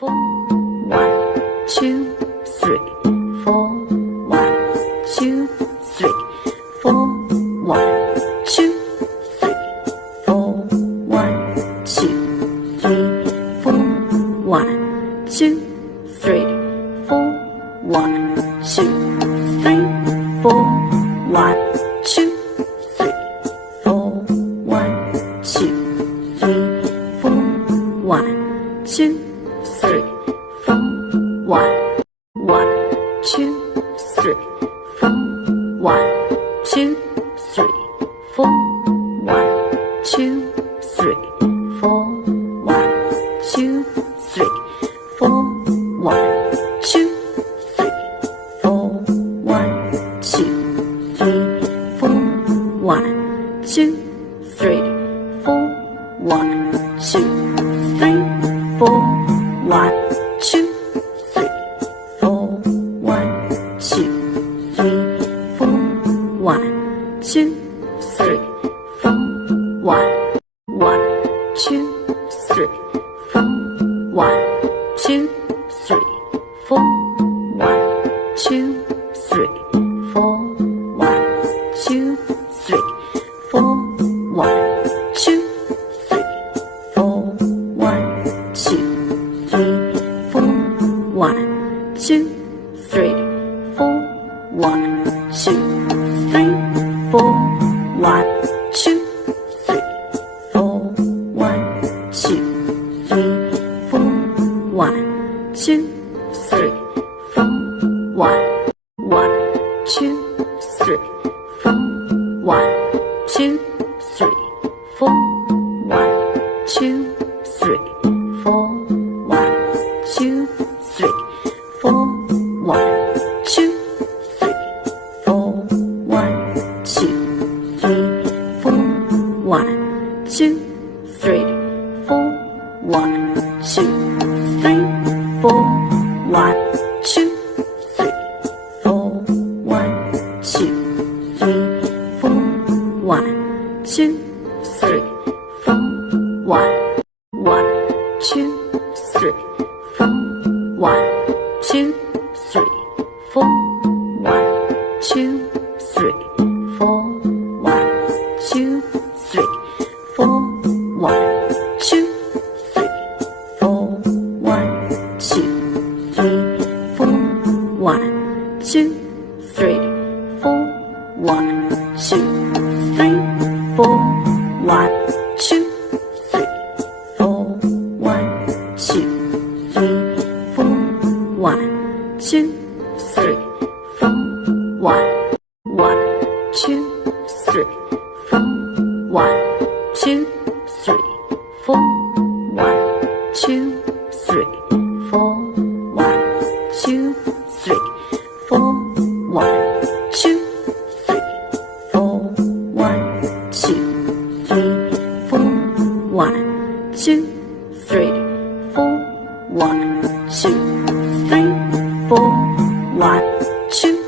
4 1 2 3 4 1 2 3 4 1 2 3 4 1 2 3 4 1 2 3 4 1 2 3 4 1 2 3 4 1 2 3 4 1 2 3 4 1 1 2 3 4 1 2 3 4 1 2 3 4 1 2 3 4 1 2 3 4 1 2 3 4 1 2 3 4 1 2 3 4 1 2 3 4 1 2 3 4 1 2 3 4 1 1 2 3 4 1 2 3 4 1 2 3 4 1 2 3 4 1 2 3 4 1 2 3 4 1 2 3 4 1 2 3 4 1 2 3 4 1 2 3 4 1 2 3 4 1 1 2 3 4 1 2 3 4 1 2 3 4 1 2 3 4 1 2 3 4 1 2 3 4 1 2 3 4 1 2 3 4 1 2 3 4 1 2 3 4 1 2 3 4 1 1 2 3 4 1 2 3 4 1 2 3 4 1 2 3 4 1 2 3 4 1 2 3 4 1 2 3 4 1 2 3 4 1 2 3 4 1 2 3 4 1 2 3 4 1 1 2 3 4 1 2 3 4 1 2 3 4 1 2 3 4 1 2 3 4 1 2 3 4 1 2 3 4 1 2 3 4 1 2